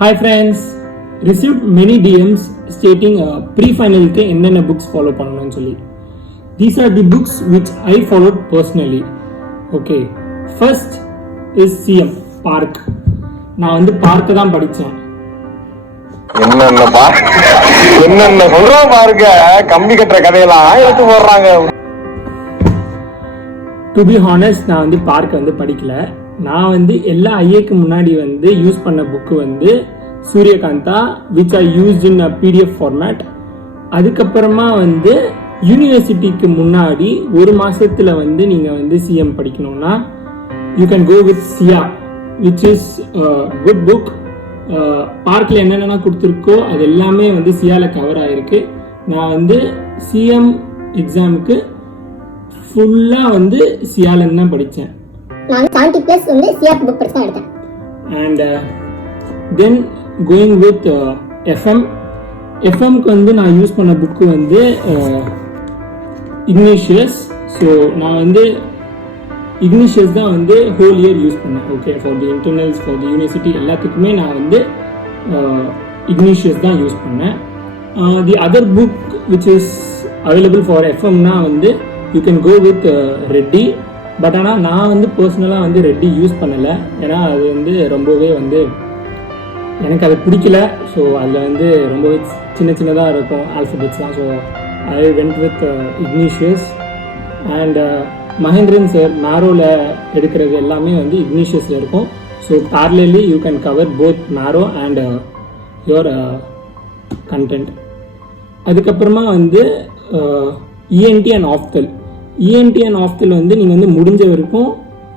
Hi friends, received many DMs stating pre-final க்கு என்னென்ன books follow பண்ணணும்னு சொல்லி. These are the books which I followed personally. Okay, first is CM Park. நான் வந்து பார்க்க தான் படித்தேன். என்னென்ன சொல்றோம் பாருங்க, கம்பி கட்டுற கதையெல்லாம் எடுத்து போடுறாங்க. டு பி ஹானஸ்ட், நான் வந்து பார்க்க வந்து படிக்கல. நான் வந்து எல்லா ஐஏக்கு முன்னாடி வந்து யூஸ் பண்ண புக்கு வந்து Suryakantha, which I used in PDF format. அதுக்கப்புறமா வந்து யூனிவர்சிட்டிக்கு முன்னாடி ஒரு மாசத்துல வந்து நீங்க வந்து சிஎம் படிக்கணும்னா யூ கேன் கோ வித் சியா, விச் இஸ் குட் புக். பார்க்கில் என்னென்ன கொடுத்துருக்கோ அது எல்லாமே வந்து சியால கவர் ஆயிருக்கு. நான் வந்து சிஎம் எக்ஸாமுக்கு ஃபுல்லா வந்து சியாலன்னு தான் படித்தேன். நான் 70+ வந்து சியா புக் படிச்சு தான் எடுத்தேன். அண்ட் தென் கோயிங் வித் எஃப்எம்க்கு வந்து நான் யூஸ் பண்ண புக்கு வந்து இக்னிஷியஸ். ஸோ நான் வந்து இக்னிஷியஸ் தான் வந்து ஹோல் இயர் யூஸ் பண்ணேன். Okay, for the internals, for the university எல்லாத்துக்குமே நான் வந்து இக்னிஷியஸ் தான் யூஸ் பண்ணேன். The other book which is available for எஃப்எம்னா வந்து you can go with Reddy. But ஆனால் நான் வந்து பர்சனலாக வந்து ரெட்டி யூஸ் பண்ணலை. ஏன்னா அது வந்து ரொம்பவே வந்து எனக்கு அது பிடிக்கல. ஸோ அதில் வந்து ரொம்பவே சின்னதாக இருக்கும் ஆல்ஃபபெட்ஸ்லாம். So I went with Ignatius. And Mahendran sir மேரோவில் எடுக்கிறது எல்லாமே வந்து இக்னிஷியஸில் இருக்கும். So parallelly you can cover both Marrow and your content. அதுக்கப்புறமா வந்து ENT and ophthal. ENT and ophthal வந்து நீங்கள் வந்து முடிஞ்ச வரைக்கும்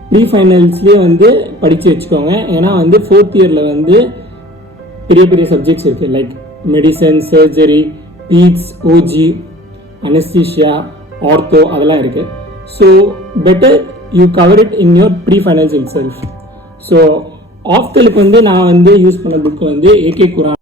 ப்ரீ ஃபைனல்ஸ்லேயே வந்து படித்து வச்சுக்கோங்க. ஏன்னா வந்து 4th இயரில் வந்து பெரிய சப்ஜெக்ட்ஸ் இருக்குது. Like medicine, surgery, peds, OG, anaesthesia, ortho அதெல்லாம் இருக்குது. So better you cover it in your pre finals itself. So ஆஃப்தலுக்கு வந்து நான் வந்து யூஸ் பண்ண புக்கு வந்து ஏகே குரான்